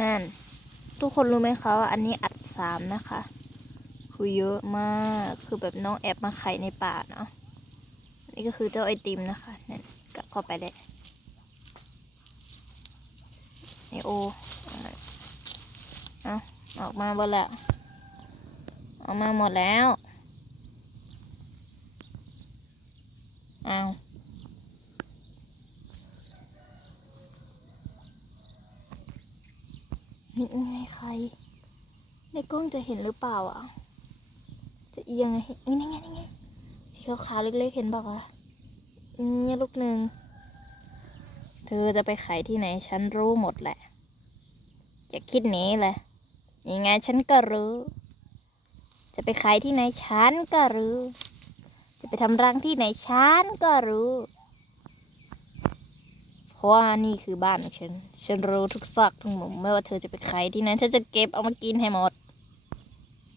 นั่น ทุกคนรู้ไหมคะว่าอันนี้อัดสามนะคะ คือเยอะมาก คือแบบน้องแอบมาไข่ในป่าเนาะอันนี่ก็คือเจ้าไอติมนะคะนั่นกลับเข้าไปเลยไอโอเอาออกมาหมดแล้วออกมาหมดแล้วเอา นี่ไงใคร ในกล้องจะเห็นหรือเปล่าอะ จะเอียงไงนี่นี่ไงนี่ไงสีขาวๆเล็กๆเห็นบอกอะนี่ลูกหนึ่งเธอจะไปขายที่ไหนฉันรู้หมดแหละจะคิดหนีเลยยังไงฉันก็รู้ จะไปขายที่ไหนฉันก็รู้ จะไปทำรังที่ไหนฉันก็รู้ ราะว่านี่คือบ้านของฉัน ฉันรู้ทุกซอกทุกมุมไม่ว่าเธอจะไปขายที่ไหนฉันจะเก็บเอามากินให้หมด